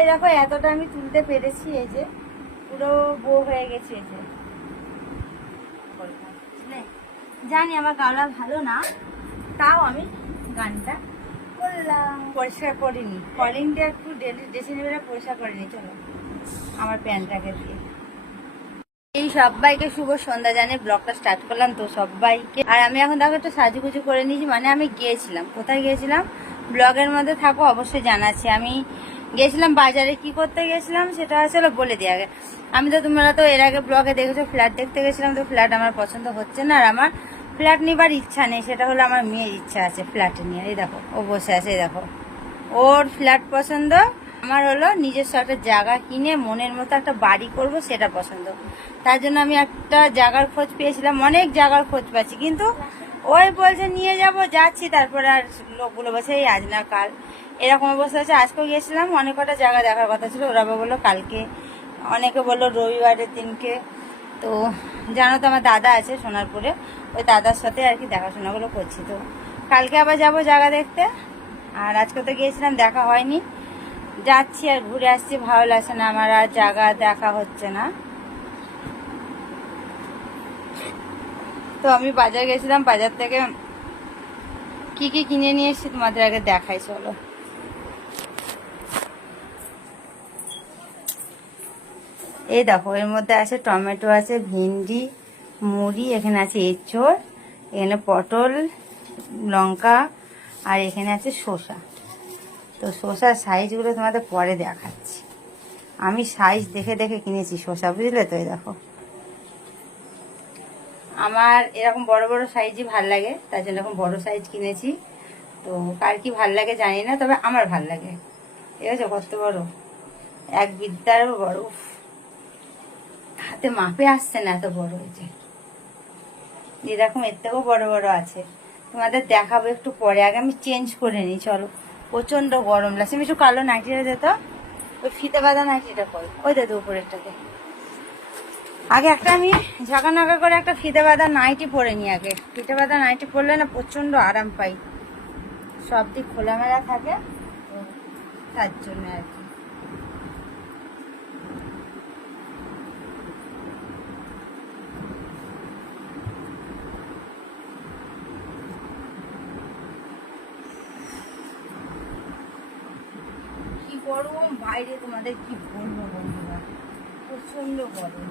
এই দেখো এতটা আমি তুলতে পেরেছি, এই যে পুরো বো হয়ে গেছে। এই যে জানি আমার গাওয়া ভালো না, তাও আমি গানটা করলাম। পরিষ্কার করিনি, কলিংটা একটু ড্রেসিং টেবিলটা পরিষ্কার করিনি। চলো আমার প্যান্টটাকে দিয়ে এই সবাইকে শুভ সন্ধ্যা জানিয়ে ব্লগটা স্টার্ট করলাম তো সবাইকে। আর আমি এখন দেখো একটু সাজুগুজু করে নিয়েছি, মানে আমি গিয়েছিলাম, কোথায় গিয়েছিলাম ব্লগের মধ্যে থাকো অবশ্যই জানাচ্ছি। আমি গিয়েছিলাম বাজারে, কি করতে গেছিলাম সেটা আসলে বলে দিয়ে আগে। আমি তো তোমরা তো এর আগে ব্লগে দেখেছো ফ্ল্যাট দেখতে গেছিলাম, তো ফ্ল্যাট আমার পছন্দ হচ্ছে না, আর আমার ফ্ল্যাট নিবার ইচ্ছা নেই, সেটা হলো আমার মেয়ের ইচ্ছা আছে ফ্ল্যাট নিয়ে। এই দেখো ও বসে আছে, এই দেখো ওর ফ্ল্যাট পছন্দ, আমার হলো নিজস্ব একটা জায়গা কিনে মনের মতো একটা বাড়ি করব, সেটা পছন্দ। তার জন্য আমি একটা জায়গার খোঁজ পেয়েছিলাম, অনেক জায়গার খোঁজ পাচ্ছি, কিন্তু ওই বলছে নিয়ে যাব, যাচ্ছি, তারপরে আর লোকগুলো বলছে এই আজ না কাল, এরকম অবস্থা আছে। আজকেও গিয়েছিলাম, অনেক কটা জায়গা দেখার কথা ছিল, ওরা বললো কালকে, অনেকে বললো রবিবারের দিনকে। তো জানো তো আমার দাদা আছে সোনারপুরে, ওই দাদার সাথে আর কি দেখাশোনাগুলো করছি। তো কালকে আবার যাব জায়গা দেখতে, আর আজকে তো গিয়েছিলাম দেখা হয়নি, যাচ্ছি আর ঘুরে আসছি, ভালো লাগছে না আমার, আর জায়গা দেখা হচ্ছে না। তো আমি বাজার গেছিলাম, বাজার থেকে কি কি কিনে নিয়ে এসেছি তোমাদের আগে দেখাই, চলো। এই দেখো এর মধ্যে আছে টমেটো, আছে ভিন্ডি, মুড়ি, এখানে আছে এঁচড়, এখানে পটল, লঙ্কা, আর এখানে আছে শসা। তো শসার সাইজগুলো তোমাদের পরে দেখাচ্ছি, আমি সাইজ দেখে দেখে কিনেছি শসা, বুঝলে তো। এই দেখো আমার এরকম বড় বড় সাইজই ভাল লাগে, তার জন্য এরকম বড় সাইজ কিনেছি। তো কার কি ভাল লাগে জানি না, তবে আমার ভাল লাগে। ঠিক আছে, কত বড়, এক বিদ্যারও বড়, হাতে মাপে আসছে না, এত বড় হয়েছে। এরকম এর থেকেও বড় বড় আছে, তোমাদের দেখাবো একটু পরে, আগে আমি চেঞ্জ করে নিই। চলো, প্রচন্ড গরম লাগছে। আমি একটু কালো নাইটিটা যেত, ওই ফিতে বাঁধা নাইটিটা কর, ওই দাদু উপরেরটাতে। আগে একটা আমি ঝাঁকা নাকা করে একটা ফিতে বাঁধা নাইটি পরে নিই আগে। ফিতে বাঁধা নাইটি পরলে না প্রচন্ড আরাম পাই, সব দিক খোলামেলা থাকে, তার জন্য আর কি। কি গরম বাইরে, তোমাদের কি বলবো বন্ধুরা, প্রচন্ড গরম।